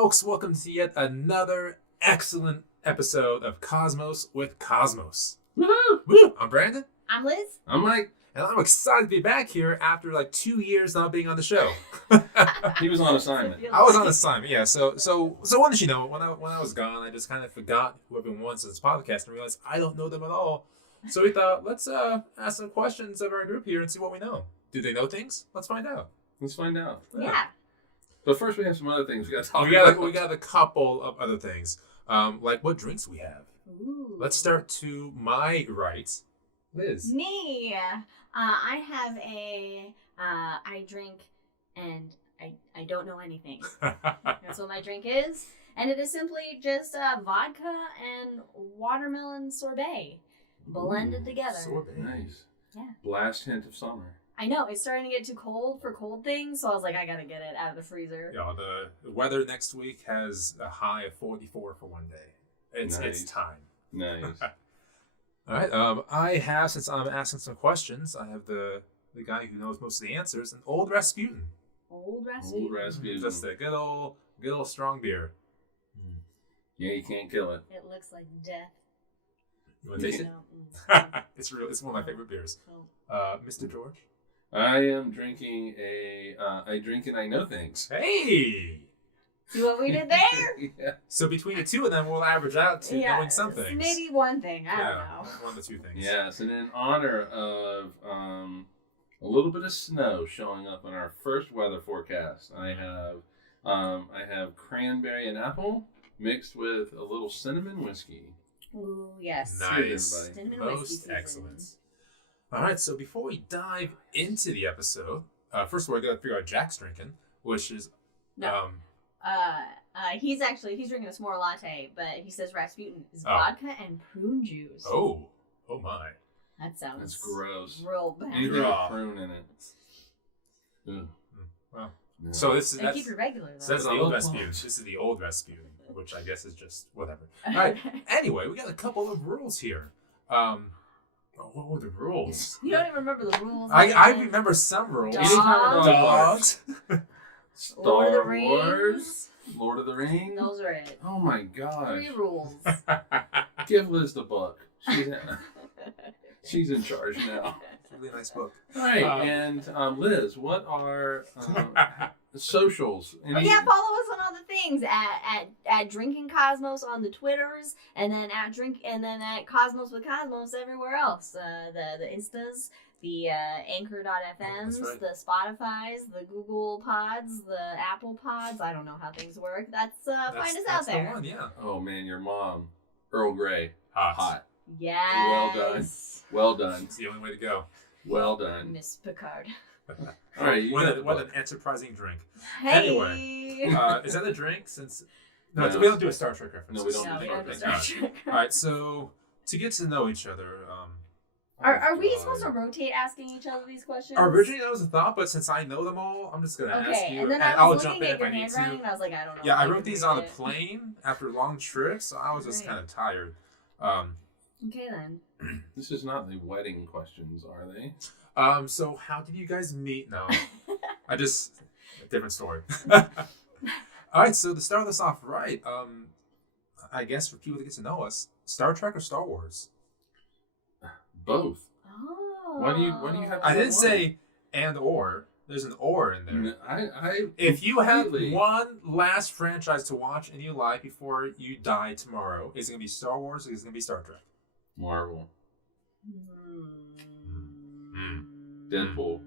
folks, welcome to yet another excellent episode of Cosmos with Cosmos. Woohoo! Woo! I'm Brandon. I'm Liz. I'm Mike. And I'm excited to be back here after like 2 years not being on the show. He was on assignment. I was on assignment, yeah. So what did you know? When I was gone, I just kind of forgot who everyone was in this podcast and realized I don't know them at all. So we thought, let's ask some questions of our group here and see what we know. Do they know things? Let's find out. Let's find out. Yeah. But first, we have some other things we got to talk We about. got a couple of other things, like what drinks we have. Ooh. Let's start to my right, Liz. Me. I have I drink and I don't know anything. That's what my drink is. And it is simply just vodka and watermelon sorbet blended together. Sorbet. Nice. Yeah. Blast hint of summer. I know, it's starting to get too cold for cold things, so I was like, I gotta get it out of the freezer. Yeah, the weather next week has a high of 44 for one day. It's time. Nice. All right. I have, since I'm asking some questions, I have the guy who knows most of the answers, an old Rasputin. Old Rasputin. Old Rasputin. Just a good old strong beer. Yeah, you can't kill it. It looks like death. You want to taste it? No. It's one of my favorite beers. Mr. George. I am drinking I drink and I know things. Hey! See what we did there? Yeah. So between the two of them, we'll average out to knowing some things. Maybe one thing. I don't know. One of the two things. Yes, and in honor of a little bit of snow showing up in our first weather forecast, I have cranberry and apple mixed with a little cinnamon whiskey. Ooh, yes. Nice. Cinnamon whiskey Most season. excellent. All right, so before we dive into the episode, first of all, we got to figure out Jack's drinking, which is No. He's drinking a s'more latte, but he says Rasputin is vodka and prune juice. oh my. That sounds That's gross. real bad. Anything Raw. with prune in it. Ugh. Well, No. so this is And keep it regular though. so that's the I old love Rasputin. punch. This is the old Rasputin, which I guess is just whatever. All right. Anyway, we got a couple of rules here. What were the rules? You don't even remember the rules. I man. remember some rules. Dogs. Dogs. Lord of the Star Rings. Wars, Lord of the Rings. Those are it. Oh my gosh. 3 rules. Give Liz the book. She's in charge now. It's a really nice book. Right, and Liz, what are socials? Yeah, follow us on all the things at Drinking Cosmos on the Twitters, and then at Cosmos with Cosmos everywhere else. The Instas, the Anchor.fms, right. the Spotify's, the Google Pods, the Apple Pods. I don't know how things work. Find us out That's there. The one, yeah. Oh man, your mom, Earl Grey, Hot. hot. Yes. Well done. Well done. It's the only way to go. Well done. Miss Picard. All right, you got the What book. an enterprising drink. Hey. Anyway, is that a drink? Since No. we don't do a Star Trek reference. No, we don't No, do we don't do Star Star Trek. Trek. All right, so to get to know each other, Are we supposed to rotate asking each other these questions? originally that was a thought, but since I know them all, I'm just gonna ask Okay, you, and then I'll I was jump looking in at if your I need handwriting, to. and I was like, I don't know. Yeah, if I can wrote these read on a it. plane after long trips, so I was just Right. kind of tired. Okay then. This is not the wedding questions, are they? So how did you guys meet? No, a different story. All right, so to start this off right, I guess for people to get to know us, Star Trek or Star Wars? Both. Oh. Why do you have to I have didn't one? say and or. There's an or in there. I If you have completely- one last franchise to watch in your life before you die tomorrow, is it going to be Star Wars or is it going to be Star Trek? Marvel, Mm. Deadpool.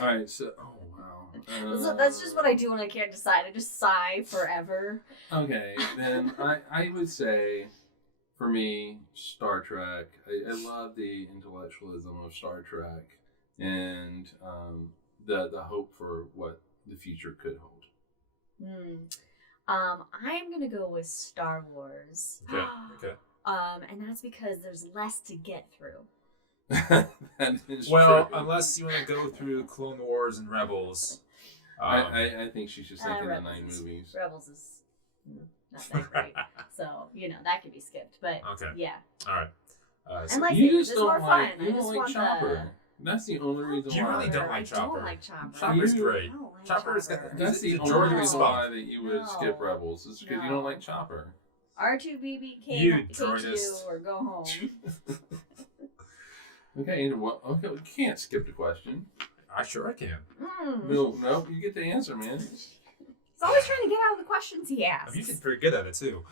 All right, so wow. That's just what I do when I can't decide. I just sigh forever. Okay, then I would say, for me, Star Trek. I love the intellectualism of Star Trek and the hope for what the future could hold. I'm gonna go with Star Wars. Okay. And that's because there's less to get through. That is Well, true. unless you want to go through Clone Wars and Rebels. I think she's just thinking the Rebels 9 is- movies. Rebels is not that great, so that could be skipped. But Okay. yeah, All right. and So like You it's just don't more like fun. you I just don't like want Chopper. That's the only reason You why. really don't like I Chopper. don't like Chopper. Chopper's You- great. I don't like Chopper's Chopper. got- That's the He's a only droid reason with why Spock. that you would skip No. Rebels is because you No. don't like Chopper. R2BB You K2 droidist. or go home. Okay, well, okay, we can't skip the question. I can. No, you get the answer, man. He's always trying to get out of the questions he asks. You get pretty good at it too.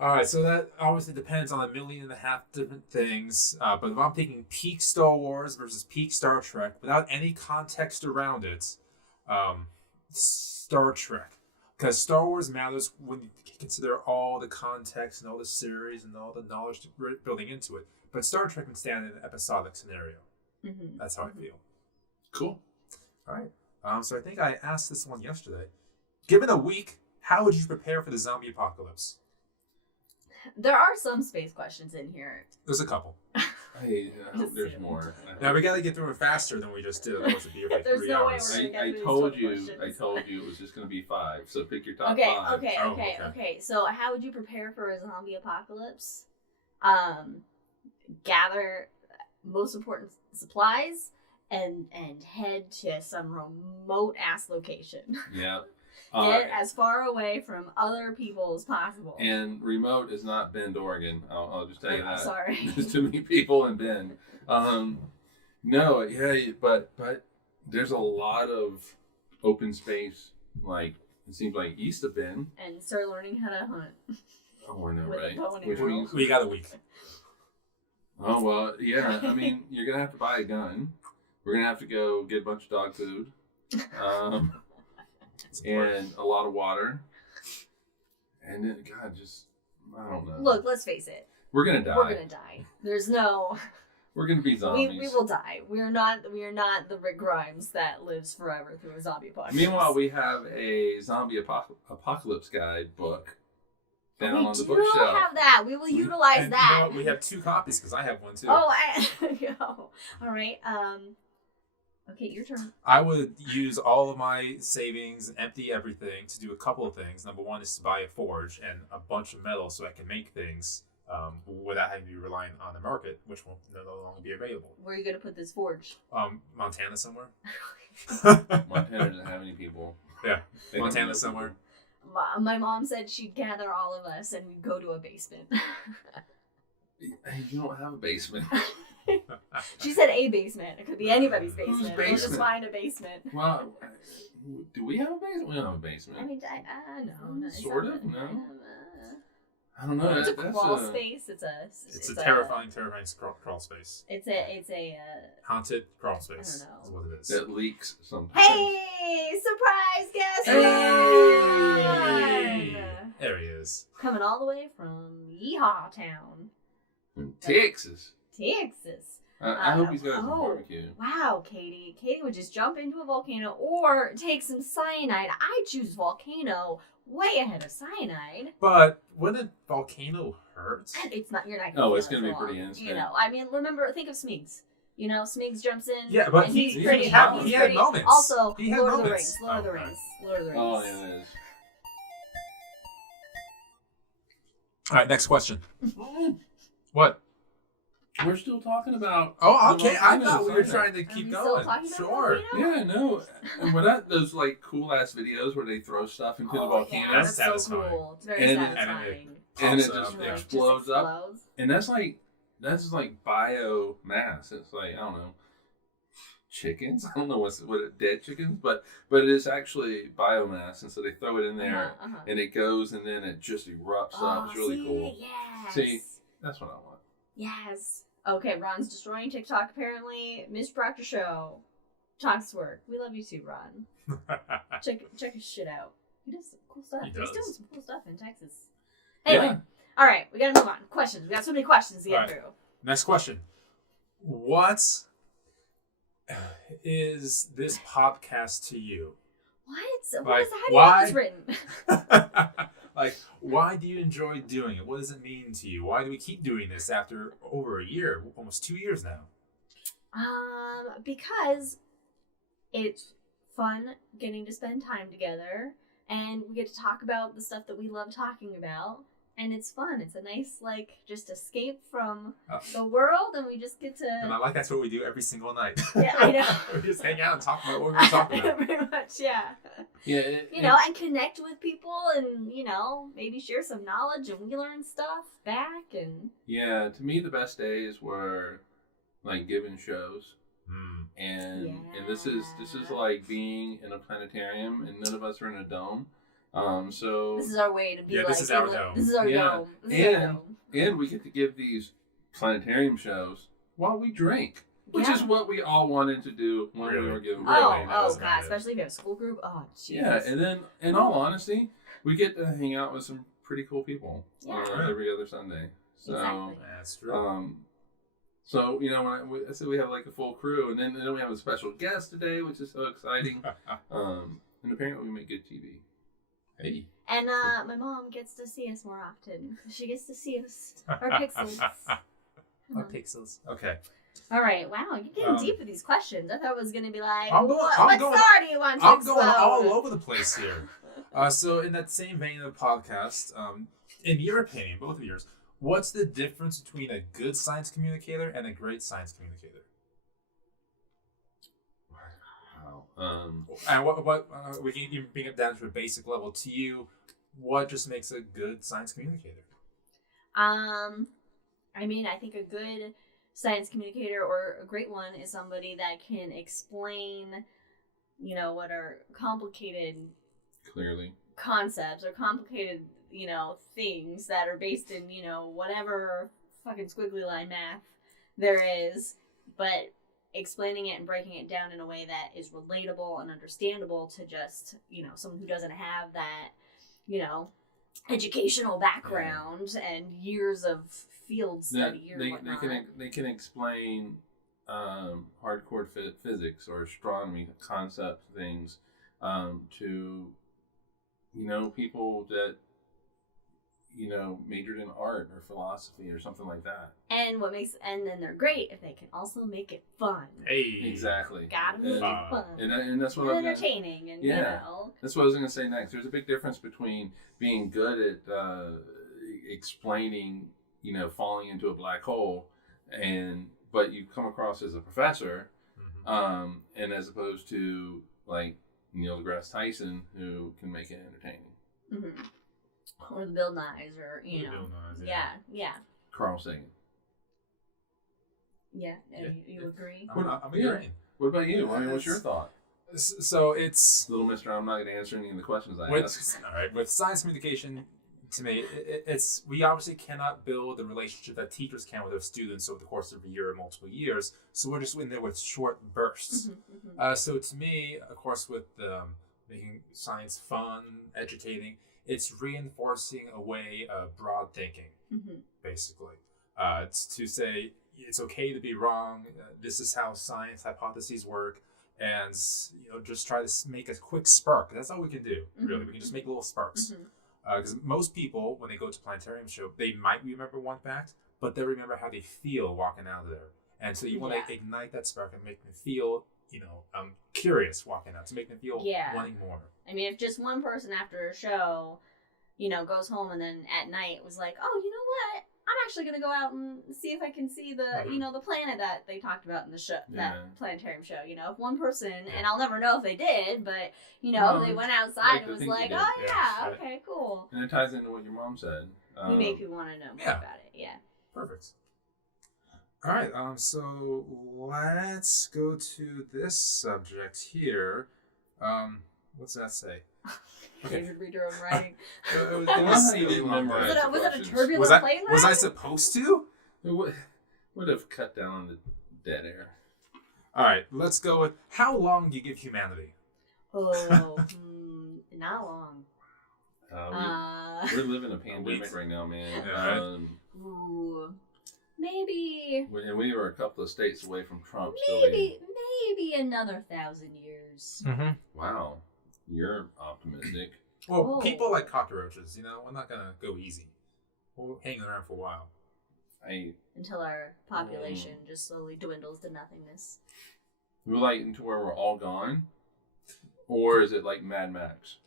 All right, so that obviously depends on 1.5 million different things. But if I'm thinking peak Star Wars versus peak Star Trek, without any context around it, Star Trek, because Star Wars matters when you consider all the context and all the series and all the knowledge building into it. But Star Trek can stand in an episodic scenario. Mm-hmm. That's how I feel. Cool. All right. So I think I asked this one yesterday. Given a week, how would you prepare for the zombie apocalypse? There are some space questions in here. There's a couple. I hope there's more. Now we got to get through it faster than we just did. That was a beer for There's 3 no way hours. we're gonna get I through these told 12 you. questions. I told you it was just going to be 5. So pick your top Okay, 5. okay. So how would you prepare for a zombie apocalypse? Gather most important supplies and head to some remote ass location. Yeah. Get as far away from other people as possible. And remote is not Bend, Oregon. I'll just tell you that. Sorry. There's too many people in Bend. No, yeah, but there's a lot of open space, like it seems like east of Bend. And start learning how to hunt. Oh, I know, With a right? bow and Which arrow. means, We got a week. oh well, yeah. I mean, you're gonna have to buy a gun. We're gonna have to go get a bunch of dog food, and a lot of water. And then, God, just I don't know. Look, let's face it. We're gonna die. We're gonna die. There's no. We're gonna be zombies. We will die. We are not the Rick Grimes that lives forever through a zombie apocalypse. Meanwhile, we have a zombie apocalypse guide book down on the we bookshelf. do have that. We will utilize And that. You know what? We have 2 copies because I have one too. Oh, all right. Okay, your turn. I would use all of my savings, empty everything to do a couple of things. Number one is to buy a forge and a bunch of metal so I can make things without having to be reliant on the market, which will no longer be available. Where are you gonna put this forge? Montana somewhere. Montana doesn't have any people. Yeah, They don't Montana know somewhere. My mom said she'd gather all of us and we'd go to a basement. people. Hey, you don't have a basement. She said a basement. It could be anybody's basement. Whose We'll just basement? find a basement. Well, do we have a basement? We don't have a I basement. mean, no. It's Sort not of, that no. kind I don't know. It's a That's crawl space. It's a terrifying crawl space. It's a. Haunted crawl space. I don't know. Is what it is. that leaks sometimes. Hey, surprise guest! Hey! There he is. Coming all the way from Yeehaw Town, In Texas. Texas. I hope he's got some oh. barbecue. Wow, Katie. Katie would just jump into a volcano or take some cyanide. I choose volcano way ahead of cyanide. But when a volcano hurts, And it's not. You're not. Oh, Gonna it's feel it gonna be for pretty long. instant. You know. I mean, remember. Think of Smeagol. You know, Smeagol jumps in. yeah, but and he he's pretty. had he's pretty. moments. Also, He had Lord of the moments. Rings. Lord of the Oh, Rings. Lord of the Rings. Oh, yeah, it is. All right, next question. What? We're still talking about. Oh, the okay. I volcanoes, thought we were aren't we? trying to Are keep we still going. talking about Sure. volcano? Yeah, no. And what those like cool ass videos where they throw stuff into the volcano Yeah, that's That's so satisfying. cool. It's very And it- satisfying. and it Pops just up, Like, yeah. explodes up. explodes. And that's just like biomass. It's like I don't know, chickens. I don't know what dead chickens, but it is actually biomass, and so they throw it in there, Uh-huh. and it goes, and then it just erupts up. It's really see? cool. Yes. See? That's what I want. Yes. Okay, Ron's destroying TikTok apparently. Miss Proctor Show. Talks work. We love you too, Ron. Check his shit out. He does some cool stuff. He He's does. doing some cool stuff in Texas. Anyway. Yeah. All right, we gotta move on. Questions. We got so many questions to get All right. through. Next question. What is this podcast to you? What? Like, How do you why? have this written? Like, why do you enjoy doing it? What does it mean to you? Why do we keep doing this after over a year, almost 2 years now? Because it's fun getting to spend time together, and we get to talk about the stuff that we love talking about, And it's fun. It's a nice, just escape from the world, and we just get to... And I like that's what we do every single night. Yeah, I know. We just hang out and talk about what we're going to talk about. Pretty much, yeah. Yeah. And connect with people and, maybe share some knowledge, and we learn stuff back, and... Yeah, to me, the best days were, giving shows. Mm. And this is like being in a planetarium, and none of us are in a dome. So this is our way to be this is our dome. This is our dome. This is our dome. And we get to give these planetarium shows while we drink, which is what we all wanted to do when we were given break. Oh god, especially if you have a school group. Oh jeez. Yeah, and then in all honesty, we get to hang out with some pretty cool people every other Sunday. So exactly. That's true. So when I said we have a full crew, and then we have a special guest today, which is so exciting. And apparently we make good TV. Hey. And my mom gets to see us more often. She gets to see us, our pixels. Our pixels. Okay. All right. Wow, you're getting deep with these questions. I thought it was going to be like, what I'm star do you want to I'm explode? going all over the place here. So in that same vein of the podcast, in your opinion, both of yours, what's the difference between a good science communicator and a great science communicator? And what we can even bring it down to a basic level. To you, what just makes a good science communicator? I think a good science communicator or a great one is somebody that can explain, what are complicated clearly concepts or complicated, things that are based in, whatever fucking squiggly line math there is, but explaining it and breaking it down in a way that is relatable and understandable to just, someone who doesn't have that, educational background and years of field study or whatnot. They can explain hardcore physics or astronomy concept things to people that majored in art or philosophy or something like that. And then they're great if they can also make it fun. Hey, exactly. Gotta make it fun. And that's what I'm entertaining and that's what I was gonna say next. There's a big difference between being good at explaining, falling into a black hole, but you come across as a professor, and as opposed to like Neil deGrasse Tyson, who can make it entertaining. Mm-hmm. Or the Bill Nyes, or Bill Nyes, yeah. Carl Sagan. Yeah, you agree? I'm agreeing. What about you? What's your thought? So it's Little Mister. I'm not going to answer any of the questions I asked. All right, with science communication, to me, it's we obviously cannot build the relationship that teachers can with their students over the course of a year or multiple years. So we're just in there with short bursts. So to me, of course, with making science fun, educating, it's reinforcing a way of broad thinking, basically. It's to say it's okay to be wrong. This is how science hypotheses work, and just try to make a quick spark. That's all we can do, really. We can just make little sparks. Because most people, when they go to planetarium show, they might remember one fact, but they remember how they feel walking out of there. And so you want to ignite that spark and make them feel, curious walking out, to make them feel wanting more. I mean, if just one person after a show, goes home and then at night was like, oh, you know what? I'm actually going to go out and see if I can see the, the planet that they talked about in the show, that planetarium show. If one person, and I'll never know if they did, but, they went outside and was like, oh, okay, cool. And it ties into what your mom said. We make people want to know more about it, Perfect. All right, so let's go to this subject here. What's that say? Okay. You should read your own writing. Was it a turbulent plane ride? Was I supposed to? It would have cut down on the dead air. All right, let's go with how long do you give humanity? Oh, not long. We're living a pandemic right now, man. Maybe. And we were a couple of states away from Trump. Maybe another 1,000 years. Wow. You're optimistic. Well, people like cockroaches, we're not going to go easy. We'll hang around for a while. Until our population just slowly dwindles to nothingness. We're into where we're all gone? Or is it like Mad Max?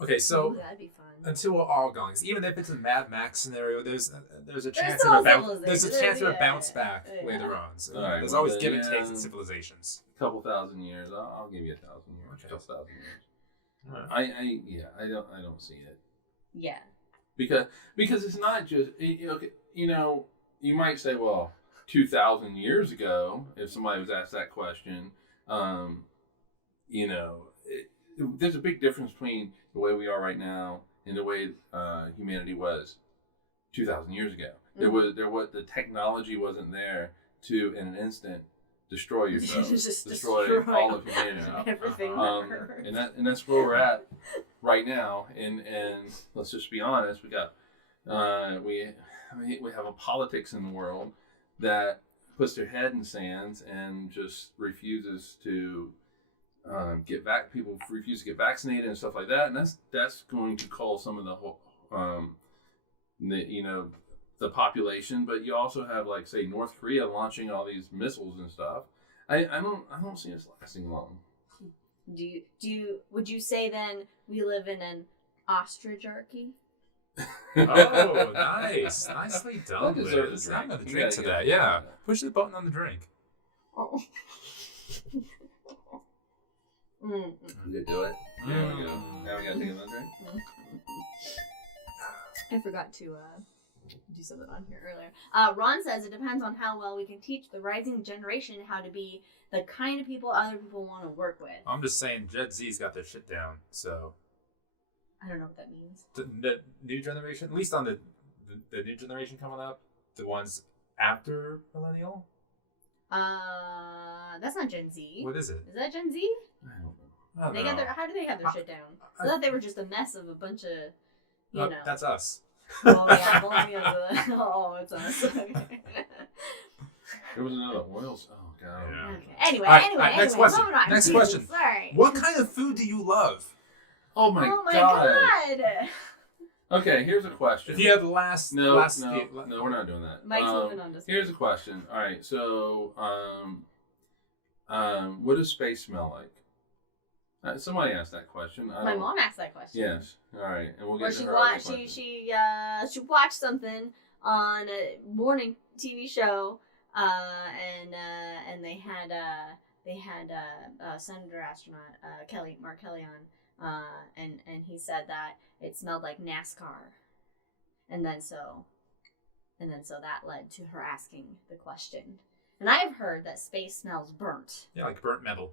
Okay, so Ooh, that'd be fun. until we're all gone, 'cause even if it's a Mad Max scenario, there's a chance still of civilization. there's a chance of a Yeah. bounce back Yeah. later on. So All right, there's well, always then, give and yeah. takes in civilizations. A couple thousand years. I'll give you 1,000 years. Okay. A couple thousand years. Alright. I don't see it Yeah. because it's not just you might say, well, 2,000 years ago, if somebody was asked that question, there's a big difference between the way we are right now and the way humanity was 2,000 years ago. Mm-hmm. The technology wasn't there to in an instant destroy yourself, Just destroy all of humanity. Everything. And that's where we're at right now. And let's just be honest, we got we have a politics in the world that puts their head in sands and just refuses to people refuse to get vaccinated and stuff like that, and that's going to cause some of the whole the population. But you also have, like, say, North Korea launching all these missiles and stuff. I don't see us lasting long. Would you say then we live in an ostricarchy? Oh, nice. Nicely done, That deserves Liz. a drink. I'm going to You drink gotta to that. get Yeah. that. Push the button on the drink. Oh. You could do it. There we go. Now we gotta take another drink. I forgot to do something on here earlier. Ron says it depends on how well we can teach the rising generation how to be the kind of people other people want to work with. I'm just saying, Gen Z's got their shit down. So I don't know what that means. the new generation, at least on the new generation coming up, the ones after millennial. That's not Gen Z. What is it? Is that Gen Z? I don't know. I don't They know. got how do they have their shit down? I thought they were just a mess of a bunch of, you know. That's us. Oh yeah, millennials. Oh, it's us. Okay. There was another oil. Oh god. Yeah. Okay. Anyway, All right, anyway, all right, next question. moving on. Next Jesus, question. Sorry. What kind of food do you love? Oh my God. Okay, here's a question. If you have the last, No, last we're not doing that. Mike's moving on to Here's a question. All right, so what does space smell like? Somebody asked that question. My mom asked that question. Yes. All right, and we'll Or get to she her watched other question. she watched something on a morning TV show, and they had Senator astronaut Mark Kelly on, and he said that it smelled like NASCAR, and then so that led to her asking the question. And I have heard that space smells burnt. Yeah, like burnt metal.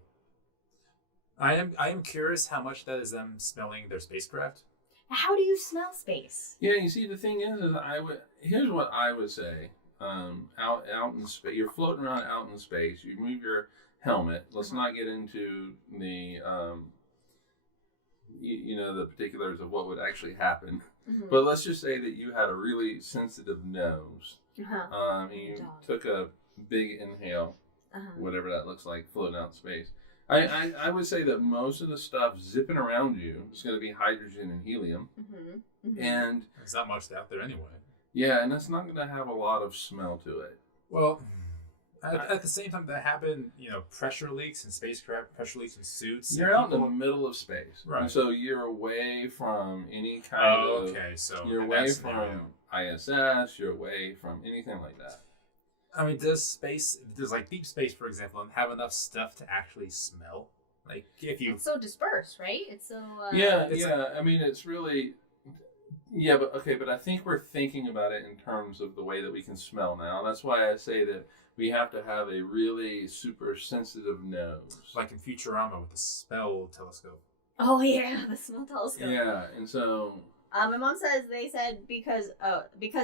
I am curious how much that is them smelling their spacecraft. How do you smell space? Yeah, you see, the thing is here's what I would say. Out in space, you're floating around out in space. You move your helmet. Let's not get into the the particulars of what would actually happen. Mm-hmm. But let's just say that you had a really sensitive nose. Uh-huh. You took a big inhale, Uh-huh. whatever that looks like, floating out in space. I would say that most of the stuff zipping around you is going to be hydrogen and helium. Mm-hmm. Mm-hmm. And There's not much out there anyway. yeah, and that's not going to have a lot of smell to it. Well, at the same time that happen, pressure leaks in spacecraft, pressure leaks in suits. You're out in the middle of space. Right. And so you're away from any kind of... Okay, so You're in away that scenario. from ISS. You're away from anything like that. I mean, does like deep space, for example, have enough stuff to actually smell? Like, if you... It's so dispersed, right? It's so... I mean, it's really... Yeah, but I think we're thinking about it in terms of the way that we can smell now. That's why I say that we have to have a really super sensitive nose. Like in Futurama with the smell telescope. Oh, yeah, the smell telescope. Yeah, and so... my mom says they said because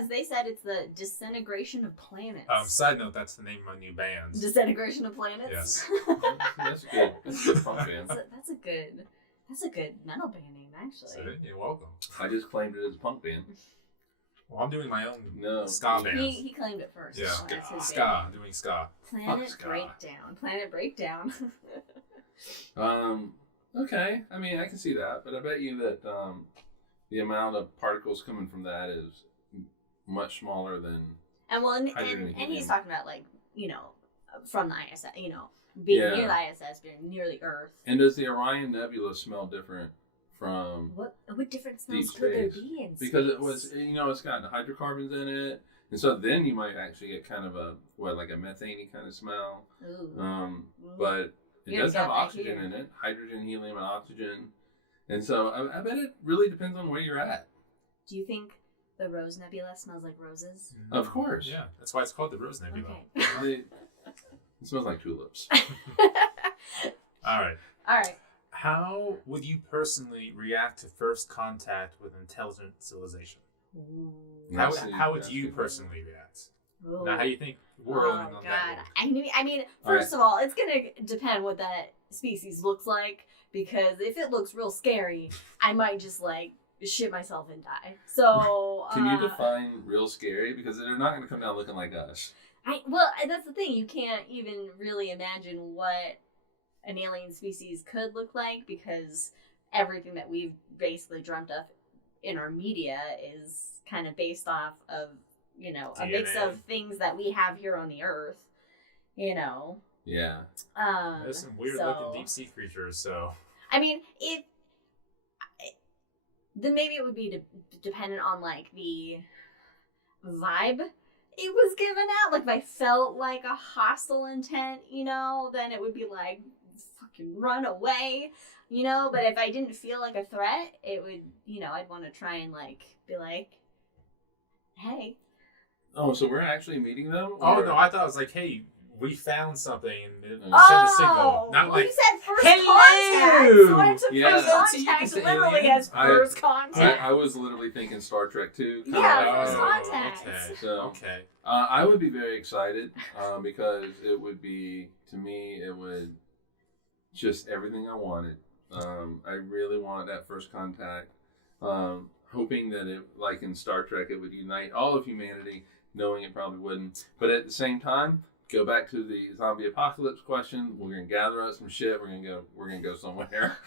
they said it's the disintegration of planets. Side note, that's the name of my new band. Disintegration of planets? Yes. That's good. That's a good punk band. That's a good metal band name, actually. So, you're welcome. I just claimed it as a punk band. Well, I'm doing my own No. ska band. He claimed it first. Yeah, so that's his ska. baby. I'm doing ska. Planet ska. Breakdown. Planet Breakdown. Okay. I mean, I can see that, but I bet you that the amount of particles coming from that is much smaller than... And he's talking about, like, from the ISS, being near the ISS, being near the Earth. And does the Orion Nebula smell different from... What different deep smells could there space. be in Because space? it was, it's got hydrocarbons in it. And so then you might actually get kind of like a methane kind of smell. Ooh. But it You does got have that oxygen here. in it, hydrogen, helium, and oxygen. And so I bet it really depends on where you're at. Do you think the Rose Nebula smells like roses? Of course. Yeah, that's why it's called the Rose Nebula. Okay. It smells like tulips. All right. All right. How would you personally react to first contact with intelligent civilization? Ooh. How would That's you good. personally react? Ooh. Now, how do you think we're Oh on God! that one? I mean, All first of all, it's gonna depend what that species looks like, because if it looks real scary, I might just like shit myself and die. So Can you define real scary? Because they're not going to come down looking like us. That's the thing. You can't even really imagine what an alien species could look like, because everything that we've basically dreamt up in our media is kind of based off of, a mix DNA. of things that we have here on the Earth, Yeah. There's some weird looking deep sea creatures, so. I mean, then maybe it would be dependent on like the vibe it was given out. Like if I felt like a hostile intent, then it would be like fucking run away, But if I didn't feel like a threat, it would, I'd want to try and like be like, hey. Oh, so we're actually meeting them? Oh, or- no, I thought it was like, hey, we found something and send Oh, a signal. Not well, like, you said first hello! contact, so I took Yeah. first So you contact can say literally aliens. as first contact. I was literally thinking Star Trek too. kind Yeah, of like first that. contact. Okay. So, Okay. I would be very excited because it would be, to me, it would just everything I wanted. I really wanted that first contact. Hoping that it, like in Star Trek, it would unite all of humanity, knowing it probably wouldn't. But at the same time, go back to the zombie apocalypse question. We're gonna gather up some shit. We're gonna go somewhere.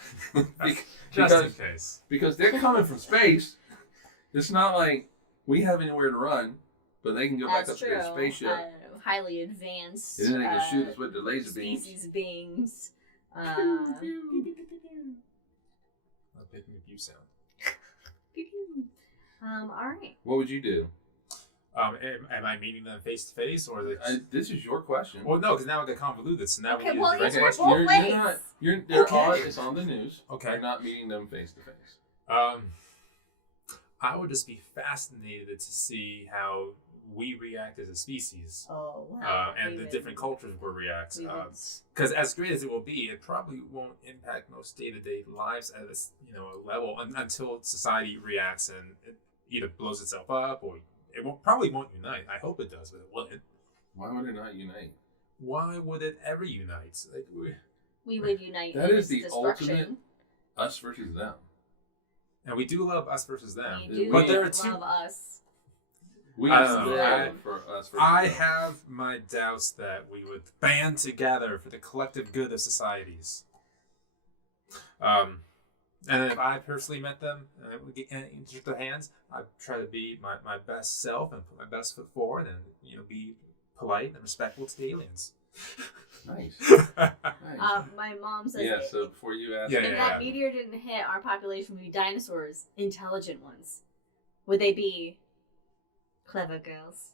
Just in case. Because they're coming from space. It's not like we have anywhere to run, but they can go back up That's to true. their spaceship. Highly advanced. And then they can shoot us with their laser beams. species beings. A picking a pew sound. All right. What would you do? Am I meeting them face to face, or is it? This is your question. Well, no, because now they're convoluted. So now Okay, we well, need a direct answer question. both ways. It's on the news. Okay. You're not meeting them face to face. I would just be fascinated to see how we react as a species, Oh, wow. and the different cultures will react. We would- Because as great as it will be, it probably won't impact most day-to-day lives at this, a level until society reacts and it either blows itself up or it probably won't unite. I hope it does, but it wouldn't. Why would it not unite? Why would it ever unite? Like, we would unite That in is its the destruction. ultimate us versus them. and we do love us versus them, We do but there are love two. us. We I don't know. stand for us versus I them. have my doubts that we would band together for the collective good of societies. And if I personally met them and I would get into their hands, I'd try to be my best self and put my best foot forward and be polite and respectful to the aliens. Nice. My mom says Yeah, so before you ask Yeah, if that meteor didn't hit, our population would be dinosaurs, intelligent ones. Would they be clever girls?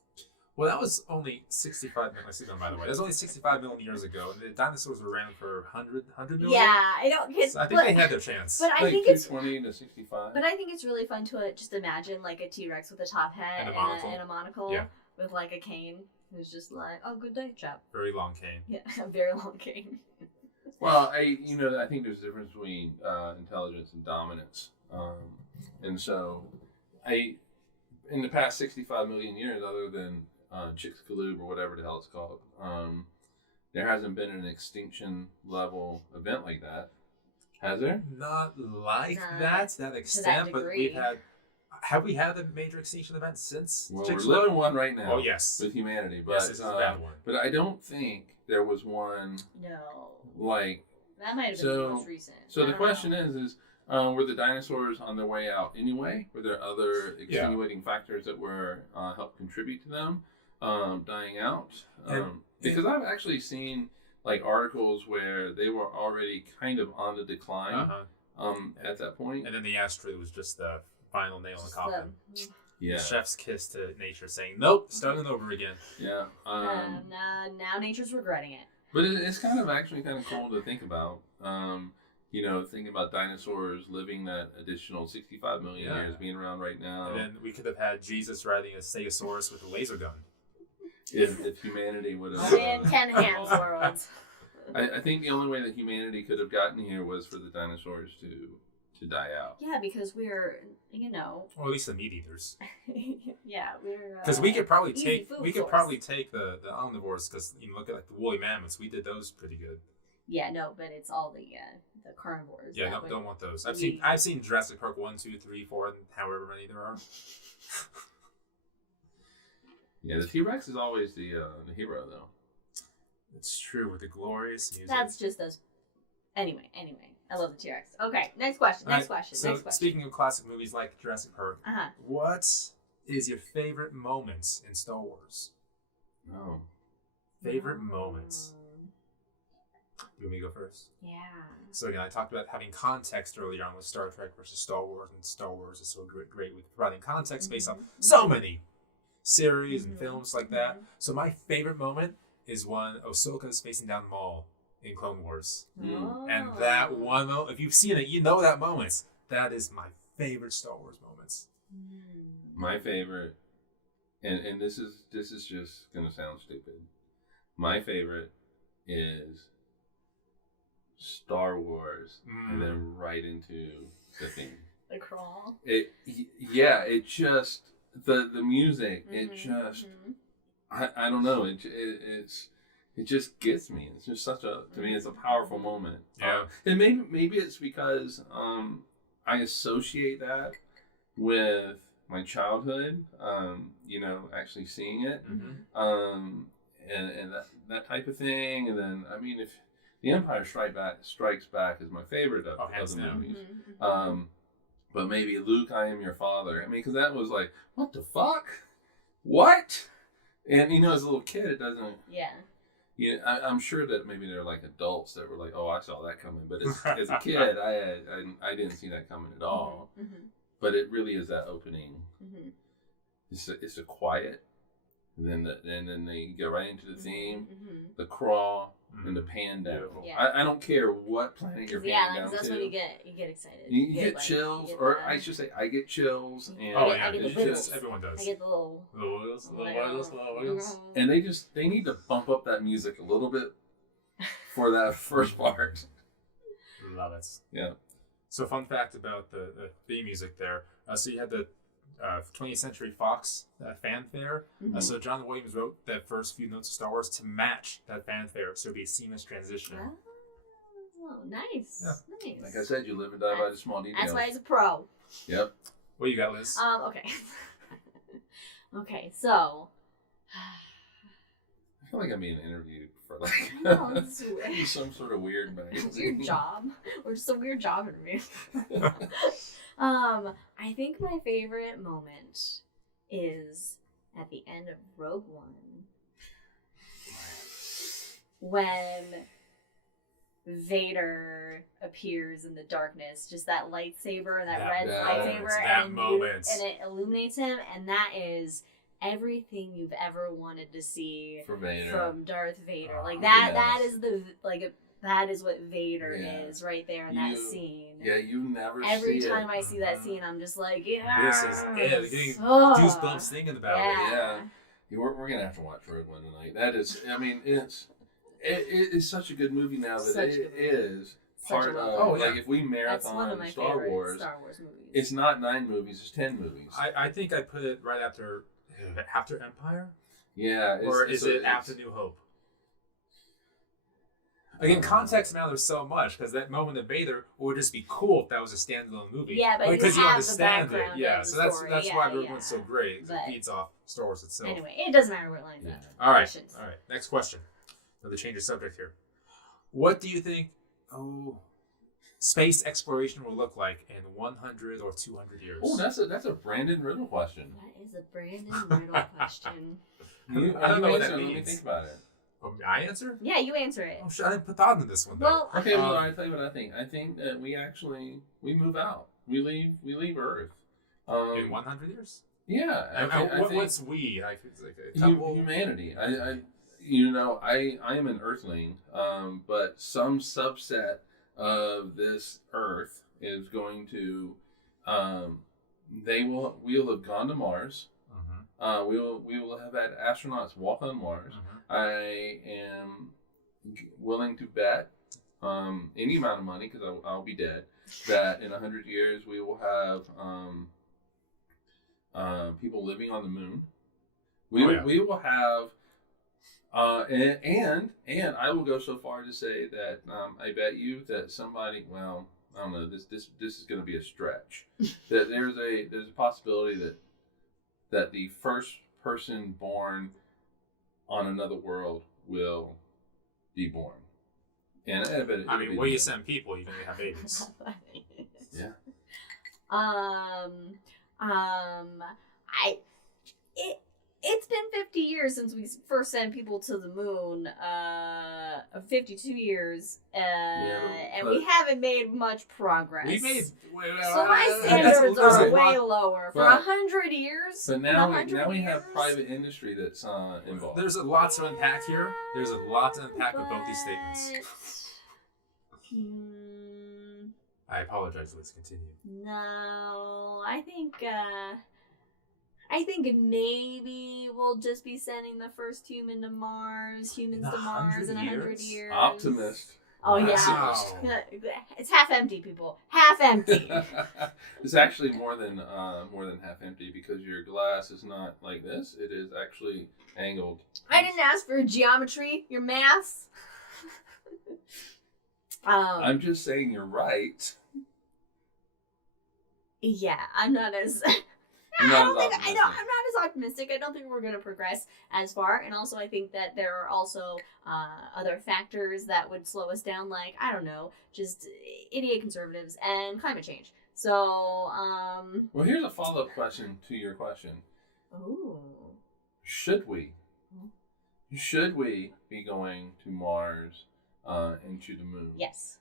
Well, that was only 65 million. By the way, that was only 65 million years ago, and the dinosaurs were around for 100 million. Yeah, I don't get. So I think they had their chance. But I like think it's. 220 to 65. But I think it's really fun to just imagine like a T-Rex with a top hat And a monocle. and a monocle Yeah. with like a cane, who's just like, "Oh, good day, chap." Very long cane. Yeah, a very long cane. Well, I think there's a difference between intelligence and dominance, and so in the past 65 million years, other than Chicxulub or whatever the hell it's called, there hasn't been an extinction level event like that, has there? Not like Not that to that extent, but degree. have we had a major extinction event since Well, we're Chicxulub? living one right now. Oh yes, with humanity, but yes, this is a bad one. but I don't think there was one No, like. that might have been So- the most recent. So I the don't question know. is were the dinosaurs on their way out anyway? Were there other extenuating factors that were helped contribute to them dying out? Because I've actually seen like articles where they were already kind of on the decline, at that point. And then the asteroid was just the final nail in the coffin. Yeah. The chef's kiss to nature, saying, "Nope, starting over again." Yeah. Now nature's regretting it. But it's kind of cool to think about. Thinking about dinosaurs living that additional 65 million years, being around right now. And then we could have had Jesus riding a Stegosaurus with a laser gun. If humanity would have... Only in Ken Ham's world. I think the only way that humanity could have gotten here was for the dinosaurs to die out. Yeah, because we're, Or at least the meat eaters. yeah, we're... Because we could probably take the omnivores, because look at like the woolly mammoths. We did those pretty good. Yeah, no, but it's all the carnivores. Yeah, don't want those. I've seen Jurassic Park 1, 2, 3, 4, and however many there are. Yeah, the T-Rex is always the hero, though. It's true, with the glorious music. That's just us. Anyway, I love the T-Rex. Okay, next question. So speaking of classic movies like Jurassic Park, what is your favorite moments in Star Wars? Oh. Favorite moments. You want me to go first? Yeah. So again, I talked about having context earlier on with Star Trek versus Star Wars, and Star Wars is so great with providing context based on so many series and films like that. So my favorite moment is when Ahsoka is facing down Maul in Clone Wars. Oh. And that one moment, if you've seen it, you know that moment. That is my favorite Star Wars moments. My favorite, and this is just gonna sound stupid. My favorite is Star Wars, and then right into the theme. The crawl. It just the music. It just I don't know. It just gets me. It's just to me, it's a powerful moment. Yeah. And maybe it's because I associate that with my childhood. Actually seeing it, and that type of thing. And then if The Empire Strikes Back is my favorite of the movies. But maybe Luke, I Am Your Father. Because that was like, what the fuck? What? And as a little kid, it doesn't. Yeah. Yeah, I'm sure that maybe they're like adults that were like, "Oh, I saw that coming," but as a kid, I didn't see that coming at all. But it really is that opening. It's a quiet, and then they go right into the theme, the crawl, and the pan down. Yeah. I don't care what planet you're panning down to. Yeah, that's when you get excited. You get chills, I should say, I get chills. And I get the wiggles. Everyone does. I get the little wiggles. And they need to bump up that music a little bit for that first part. Love it. Yeah. So fun fact about the theme music there. So you had the 20th Century Fox fanfare. So John Williams wrote the first few notes of Star Wars to match that fanfare, so it'd be a seamless transition. Oh, nice. Yeah. Nice. Like I said, you live and die by the small details. That's why he's a pro. Yep. What you got, Liz? Okay. Okay, so I feel like I'm being interviewed for some sort of weird weird job, or just a weird job interview. I think my favorite moment is at the end of Rogue One, when Vader appears in the darkness, just that lightsaber, that red lightsaber, and it illuminates him, and that is everything you've ever wanted to see from Darth Vader. That is what Vader is right there in that scene. Yeah, you never Every time I see that scene, I'm just like, this is it. Getting goosebumps thinking about it. Yeah. We're going to have to watch Rogue One tonight. That is, it's such a good movie now that it is part of, if we marathon Star Wars movies. It's not 9 movies, it's 10 movies. I think I put it right after Empire? Yeah. Or is it after New Hope? Again, context matters so much, because that moment of Vader would just be cool if that was a standalone movie. Yeah, but because you understand it. Yeah, so that's why Rogue One's so great. It feeds off Star Wars itself. Anyway, it doesn't matter what lines up. All right. Next question. Another change of subject here. What do you think space exploration will look like in 100 or 200 years? Oh, that's a Brandon Riddle question. That is a Brandon Riddle question. I don't know what that means. Let me think about it. I answer? Yeah, you answer it. Oh shit! I didn't put thought into this one. Though. Well, Okay, well, I tell you what I think. I think that we move out. We leave Earth. In 100 years. Yeah. I think What's we? Like, it's like a couple. Humanity. I am an Earthling, but some subset of this Earth is going to. We'll have gone to Mars. We will have had astronauts walk on Mars. I am willing to bet any amount of money, because I'll be dead, that in 100 years we will have people living on the moon. We will have and I will go so far to say that I bet you that somebody, well, I don't know, this is going to be a stretch, that there's a possibility that the first person born on another world will be born. And I mean, where you send people, you don't have babies. Yeah. It's been 50 years since we first sent people to the moon. 52 years, and we haven't made much progress. We made. So my standards are way lower. For 100 years. But now we have private industry that's involved. There's a lot to unpack here. There's a lot to unpack with both these statements. I apologize. Let's continue. No, I think maybe we'll just be sending the first humans to Mars in 100 years. Optimist. Oh yeah, it's half empty, people. Half empty. It's actually more than half empty, because your glass is not like this. It is actually angled. I didn't ask for geometry. Your maths. I'm just saying you're right. Yeah, I'm not as. I'm not as optimistic. I don't think we're going to progress as far. And also, I think that there are also other factors that would slow us down, like, I don't know, just idiot conservatives and climate change. So, Well, here's a follow-up question to your question. Ooh. Should we? Should we be going to Mars and to the moon? Yes.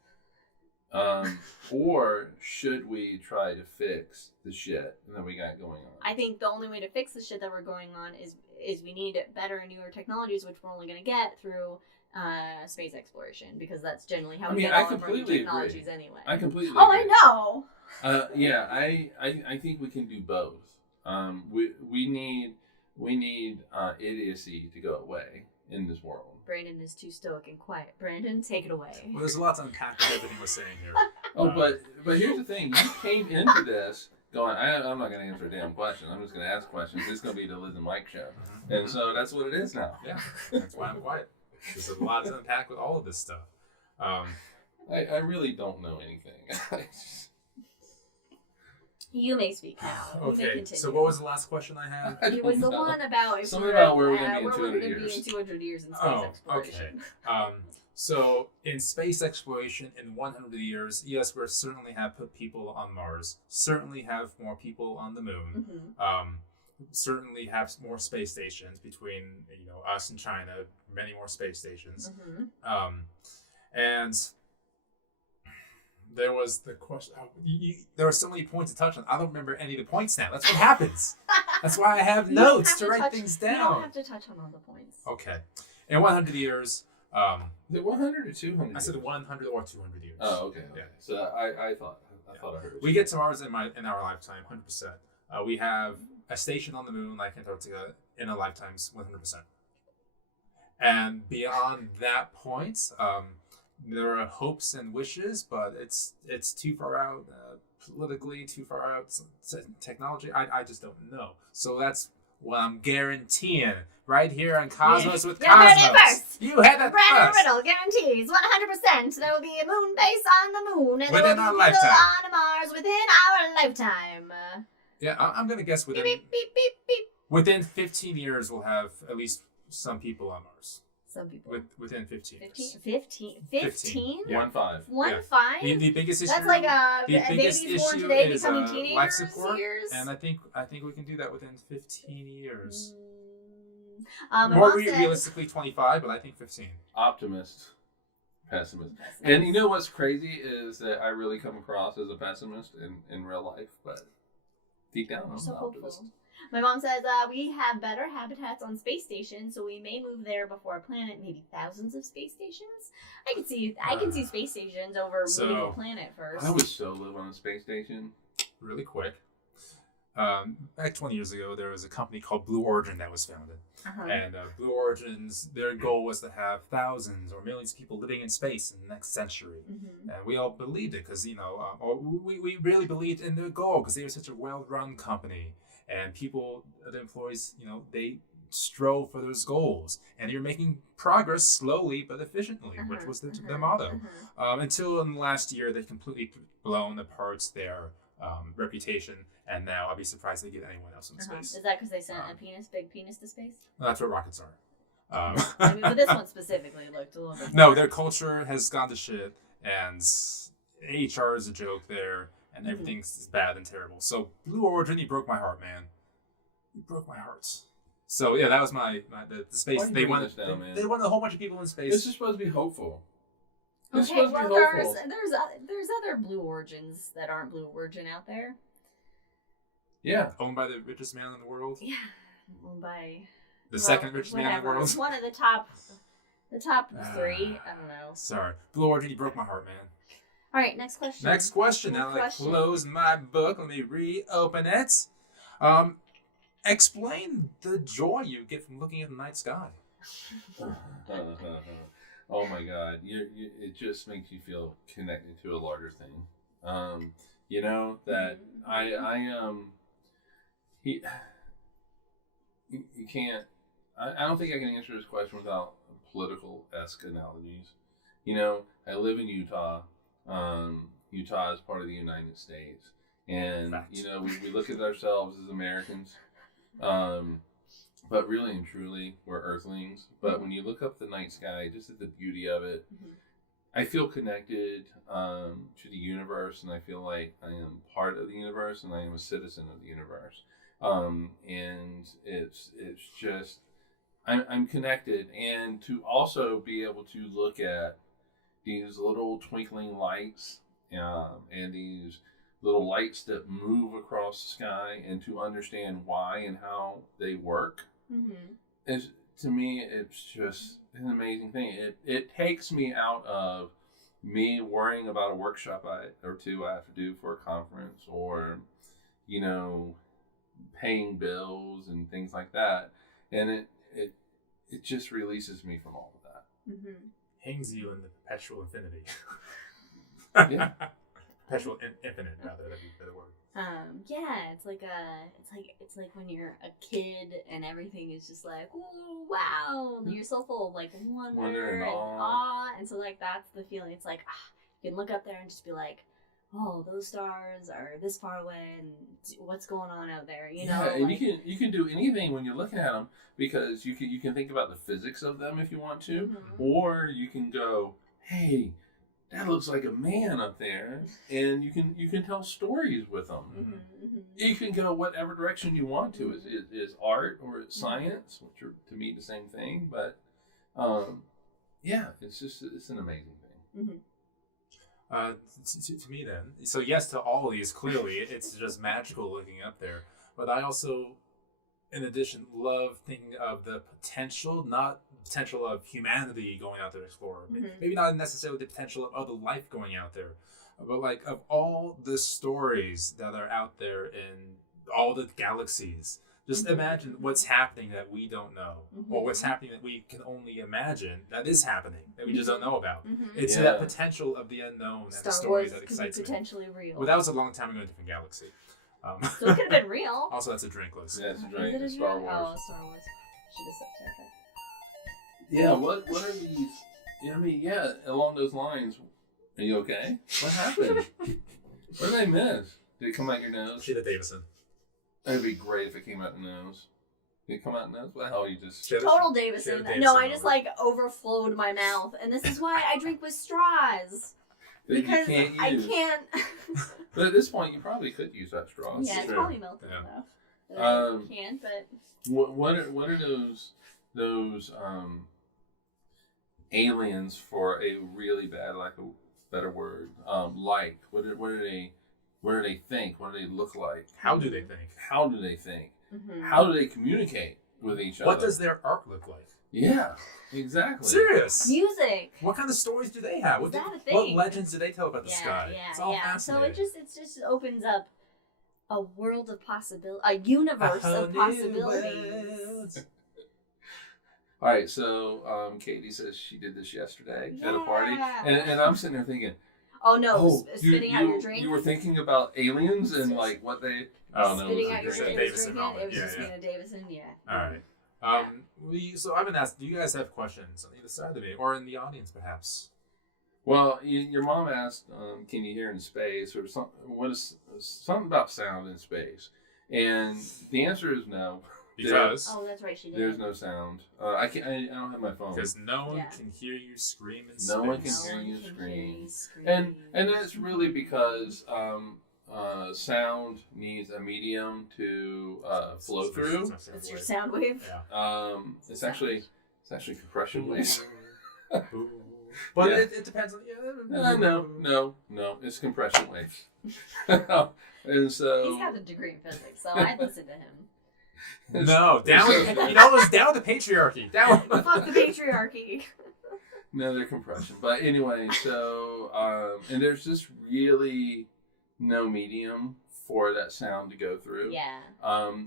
Or should we try to fix the shit that we got going on? I think the only way to fix the shit that we're going on is we need better and newer technologies, which we're only going to get through space exploration, because that's generally how we get all of our new technologies anyway. I completely agree. I know! Yeah, I think we can do both. We need idiocy to go away in this world. Brandon is too stoic and quiet. Brandon, take it away. Well, there's a lot to unpack with everything we're saying here. But here's the thing. You came into this going, I'm not going to answer a damn question. I'm just going to ask questions. It's going to be the Liz and Mike show. And so that's what it is now. Yeah, that's why I'm quiet. There's a lot to unpack with all of this stuff. I really don't know anything. You may speak now. Okay, so what was the last question I had? It was the one about where we're going to be in 200 years. In space exploration. Okay. So in space exploration in 100 years, yes, we'll certainly have put people on Mars, certainly have more people on the moon, certainly have more space stations between us and China, many more space stations, and there was the question. There were so many points to touch on. I don't remember any of the points now. That's what happens. That's why I have notes to write things down. You don't have to touch on all the points. Okay. In 100 years. Is it 100 or 200? I said 100 or 200 years. Oh, okay. Yeah. So I thought I heard. We get to Mars in our lifetime, 100%. We have a station on the moon, like Antarctica, in our lifetimes, 100%. And beyond that point, there are hopes and wishes, but it's too far out politically, too far out technology. I just don't know. So that's what I'm guaranteeing right here on Cosmos with Cosmos. You heard it first. You had that Brandon first. Riddle guarantees 100% there will be a moon base on the moon, and within there will our be people lifetime. on Mars within our lifetime. Yeah, I'm gonna guess within Beep, beep, beep, beep. within 15 years we'll have at least some people on Mars. Some people. Within 15 years. 15? Yeah. 1-5. 1-5? The biggest issue. That's like the biggest babies born issue today is becoming teenagers. life support, Years? and I think we can do that within 15 years. My More mom says, realistically 25, but I think 15. Optimist. Pessimist. And you know what's crazy is that I really come across as a pessimist in real life, but deep down I'm so an hopeful. optimist. My mom says we have better habitats on space stations, so we may move there before a planet, maybe thousands of space stations. I can see space stations over moving a planet first. I would so live on a space station. Really quick. Back 20 years ago, there was a company called Blue Origin that was founded. And Blue Origin's, their goal was to have thousands or millions of people living in space in the next century. And we all believed it because, we really believed in their goal because they were such a well-run company. And people, the employees, they strove for those goals. And you're making progress slowly but efficiently, which was the motto. Until in the last year, they've completely blown apart their reputation, and now I'll be surprised they get anyone else in space. Is that because they sent a big penis to space? Well, that's what rockets are. I mean, but this one specifically looked a little bit. No, their culture has gone to shit, and HR is a joke there, and everything's bad and terrible. So Blue Origin, you broke my heart, man. You broke my heart. So yeah, that was the space. They wanted a whole bunch of people in space. This is supposed to be hopeful. Okay, well, there's other Blue Origins that aren't Blue Origin out there. Yeah. Owned by the richest man in the world? Yeah. Owned by... The second richest man in the world? One of the top 3. I don't know. Sorry. Blue Origin, you broke my heart, man. All right, next question. Now that I close my book, let me reopen it. Explain the joy you get from looking at the night sky. Oh my God! It just makes you feel connected to a larger thing. That you can't. I don't think I can answer this question without political-esque analogies. I live in Utah. Utah is part of the United States, and we look at ourselves as Americans. But really and truly, we're Earthlings. But when you look up the night sky, just at the beauty of it, I feel connected to the universe, and I feel like I am part of the universe, and I am a citizen of the universe. And it's just I'm connected, and to also be able to look at these little twinkling lights and these little lights that move across the sky, and to understand why and how they work. To me, it's just an amazing thing. It takes me out of me worrying about a workshop or two I have to do for a conference, or paying bills and things like that, and it just releases me from all of that. Hangs you in the perpetual infinity. Yeah. Perpetual infinite, rather. That'd be a better word. It's like when you're a kid and everything is just like, oh wow, you're so full of like wonder and awe, and so like that's the feeling. It's like you can look up there and just be like, oh, those stars are this far away, and what's going on out there, and you can do anything when you're looking at them, because you can think about the physics of them if you want to, or you can go, hey, that looks like a man up there, and you can tell stories with them. You can go whatever direction you want to. Is art or it's science, which are to me the same thing. But it's an amazing thing. To me then, so yes to all of these. Clearly, it's just magical looking up there. But I also, in addition, love thinking of the potential of humanity going out there to explore. Maybe not necessarily the potential of other life going out there, but like of all the stories that are out there in all the galaxies. Just imagine what's happening that we don't know, or what's happening that we can only imagine that is happening that we just don't know about. It's that potential of the unknown, that the story that excites me. Potentially real. Well, that was a long time ago in a different galaxy. So it could have been real. Also, that's a drink, Liz. Yeah, it's a drink. It's Star Wars. Oh, Star Wars. Should have said Star Trek. Yeah, what are these? Along those lines. Are you okay? What happened? What did I miss? Did it come out your nose? Sheila Davison. It'd be great if it came out the nose. Did it come out the nose? What the hell? You just... Total Davison. No, I just overflowed my mouth. And this is why I drink with straws. Because I can't... But at this point, you probably could use that straw. Yeah, it's probably melted enough. Can't, but what are those aliens, for a really bad lack of a better word, like? What do they think? What do they look like? How do they think? How do they think? Mm-hmm. How do they communicate with each other? What does their art look like? Yeah, exactly. Serious. Music. What kind of stories do they have? Is that a What thing? legends do they tell about the Yeah, sky? yeah, It's all yeah. So fascinating. it just opens up a world of possibility, a universe of possibilities. All right, so Katie says she did this yesterday at a party, Yeah. and I'm sitting there thinking, Oh no, you spitting out your drink. You were thinking about aliens and like what they. I don't know. Spitting it out was your a drink. drink. Davison Drinking. moment. It was Yeah, just yeah. being a Davison. Yeah. All right. So I've been asked, do you guys have questions on either side of me or in the audience, perhaps? Well, your mom asked, "Can you hear in space?" or something. What is something about sound in space? And the answer is no. Because Oh, that's right. She did. There's no sound. I don't have my phone. no one Yeah. can hear you scream in space. No one can No hear one you can scream. hear you scream. And that's really because sound needs a medium to flow through. It's your sound wave. Yeah. It's actually compression waves. But Yeah. it depends on. Yeah. No, it's compression waves. And so He's got a degree in physics, so I'd listen to him. No, down with down with the patriarchy. Down. Fuck the patriarchy. no, they're compression. But anyway, so and there's just really no medium for that sound to go through. Yeah.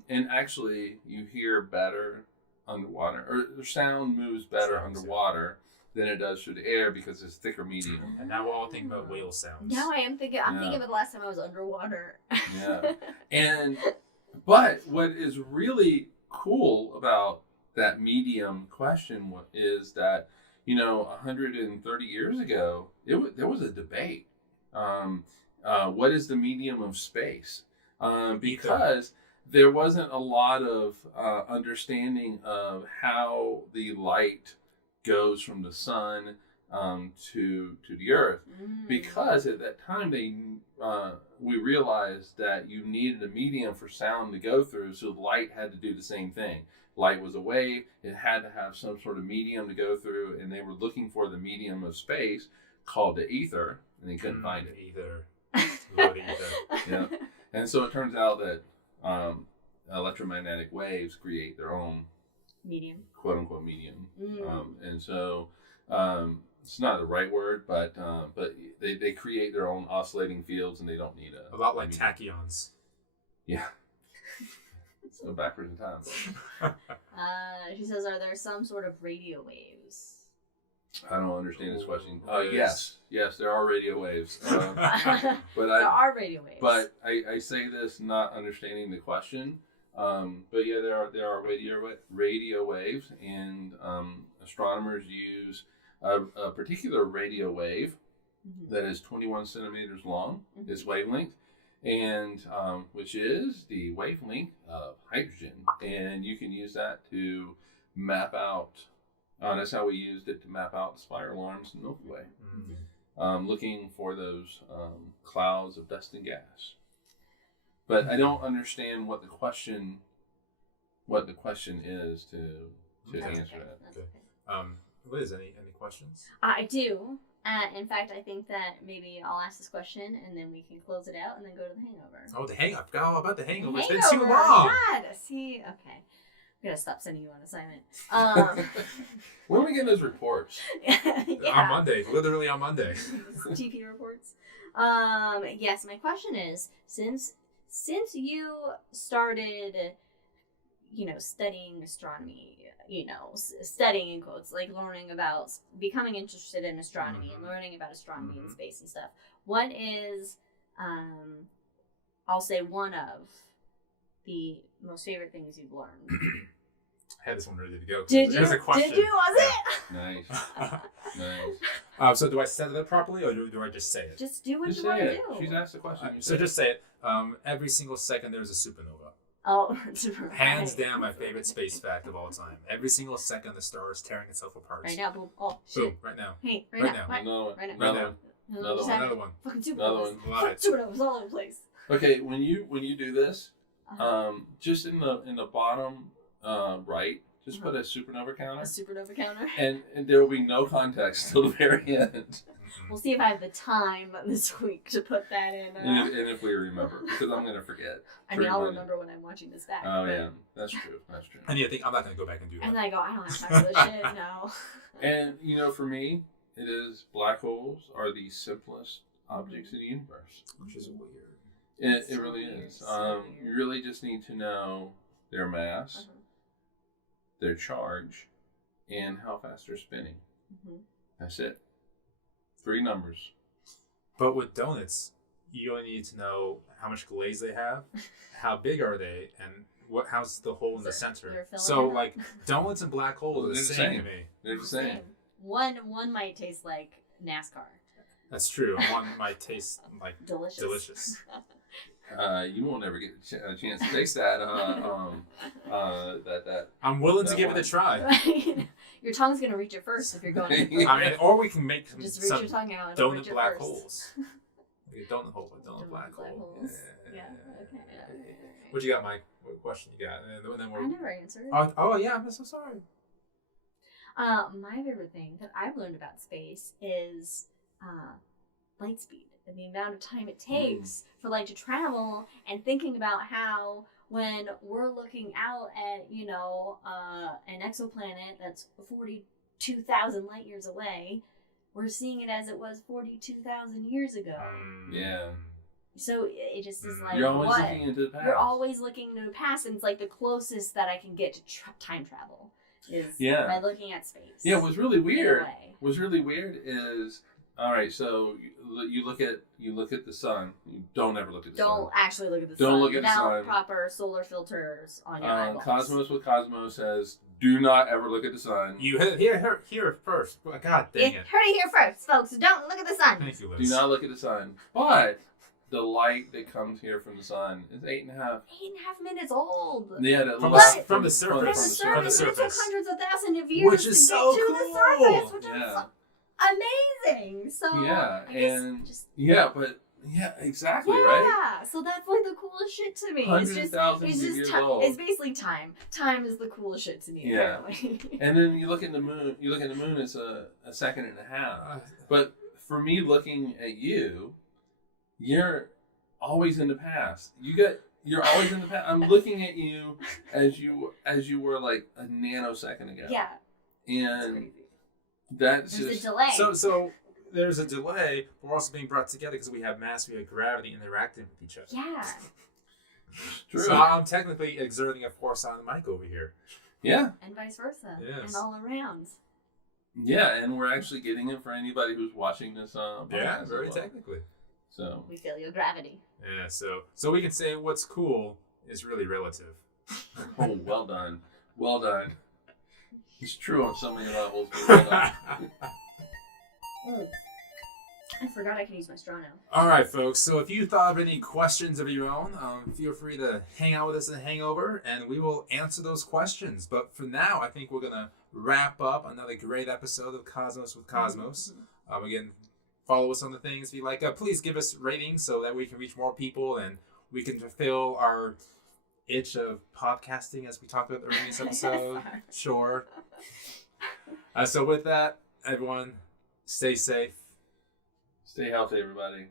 And actually, you hear better underwater, or the sound moves better Sounds, underwater than it does through the air because it's thicker medium. And now we're all thinking about whale sounds. Now I am thinking. I'm Yeah. thinking of the last time I was underwater. Yeah. But what is really cool about that medium question is that, 130 years ago, there was a debate. What is the medium of space? Because there wasn't a lot of understanding of how the light goes from the sun to the earth. Because at that time we realized that you needed a medium for sound to go through, so light had to do the same thing. Light was a wave, it had to have some sort of medium to go through, and they were looking for the medium of space called the ether, and they couldn't find it. Ether. Lord ether. Yeah. And so it turns out that electromagnetic waves create their own Medium. quote unquote medium. And so it's not the right word, but they create their own oscillating fields, and they don't need A lot like medium. tachyons. Yeah. So backwards in time. She says, "Are there some sort of radio waves?" I don't understand this question. Yes. Yes, there are radio waves. But There are radio waves. But I say this not understanding the question. But yeah, there are radio waves, and astronomers use a particular radio wave that is 21 centimeters long. Its wavelength, and which is the wavelength of hydrogen, and you can use that to map out. That's how we used it to map out the spiral arms in the Milky Way. Looking for those clouds of dust and gas. But I don't understand what the question is to answer that. That's okay. Liz, any questions? I do. In fact, I think that maybe I'll ask this question and then we can close it out and then go to the hangover. Oh, the hangover. I forgot all about the hangover. It's been Hangover, too long. God, see, okay. I'm gonna stop sending you on assignment. When are we getting those reports? On Monday. Literally on Monday. TP reports. Yes, my question is, since you started, studying astronomy, studying in quotes, like learning about, becoming interested in astronomy and learning about astronomy and space and stuff, what is, I'll say one of the most favorite things you've learned? I had this one ready to go. Did There's you? a question. Did you? Was it? Nice. So do I set it up properly, or do I just say it? Just do what Just you want say to it. do. She's asked the question. You So say just say it. Every single second there's a supernova. Oh, Hands down, my favorite space fact of all time. Every single second the star is tearing itself apart. Right now, boom. Oh, shit. Boom, right now. Hey, right, Right now. now. Right, Another one. right now. Another Right one. now. Another one. Another one. Fucking Another supernovas. one. Love it. Supernovas all over the place. Okay, when you do this, Just in the bottom right, just put a supernova counter. A supernova counter. And there will be no context till the very end. We'll see if I have the time this week to put that in. And if we remember, because I'm going to forget. I mean, I'll remember when I'm watching this back. Oh, yeah. That's true. That's true. And you think, I'm not going to go back and do that. And then I go, I don't have time for this shit, no. And, for me, it is black holes are the simplest objects in the universe. Which is weird. It really is. You really just need to know their mass, their charge, and how fast they're spinning. That's it. 3 numbers. But with donuts, you only need to know how much glaze they have, how big are they, and how's the hole in the center. So, like, donuts and black holes are the same to me. They're the same. One might taste like NASCAR. That's true. One might taste like delicious. You won't ever get a chance to taste that. I'm willing to give it a try. Right? Your tongue's gonna reach it first if you're going. I mean, or we can make just reach your tongue out. And donut black first. holes. Like a donut hole, but donut black hole. Yeah. Okay. What you got, Mike? What question you got? And then I never answered. Oh yeah, I'm so sorry. My favorite thing that I've learned about space is light speed and the amount of time it takes for light to travel, and thinking about how when we're looking out at, an exoplanet that's 42,000 light years away, we're seeing it as it was 42,000 years ago. Yeah. So it just is like, you're always looking into the past. You're always looking into the past, and it's like the closest that I can get to time travel is by looking at space. Yeah, what's really weird is, all right, so you look at the sun. You don't ever look at the sun. Don't actually look at the sun. Don't look at the sun. Without proper solar filters on your eyeballs. Cosmos with Cosmos says, do not ever look at the sun. You hear first. God dang it. Heard it here first, folks. Don't look at the sun. Thank you, Liz. Do not look at the sun. But the light that comes here from the sun is 8.5 minutes old. Yeah, from the surface. From the surface. It took hundreds of thousands of years which is to so get to cool. the surface, which yeah. is amazing. So exactly, yeah, right? so that's like the coolest shit to me. Hundreds of thousands of years old. It's basically time. Time is the coolest shit to me. Yeah. Apparently. And then you look at the moon. It's a second and a half. But for me, looking at you, you're always in the past. You're always in the past. I'm looking at you as you were like a nanosecond ago. Yeah. And that's There's just a delay. So there's a delay, but we're also being brought together because we have mass, we have gravity interacting with each other. Yeah. true. So I'm technically exerting a force on Mike over here. Yeah. And vice versa. Yes. And all around. Yeah, and we're actually getting it for anybody who's watching this. Yeah, very technically. So we feel your gravity. Yeah, so we can say what's cool is really relative. Oh, well done. Well done. It's true on so many levels. But well done. I forgot I can use my straw now. All right, folks. So if you thought of any questions of your own, feel free to hang out with us in Hangover, and we will answer those questions. But for now, I think we're going to wrap up another great episode of Cosmos with Cosmos. Again, follow us on the things if you like. Please give us ratings so that we can reach more people and we can fulfill our itch of podcasting as we talked about earlier in this episode. Sure. So with that, everyone, stay safe. Stay healthy, everybody.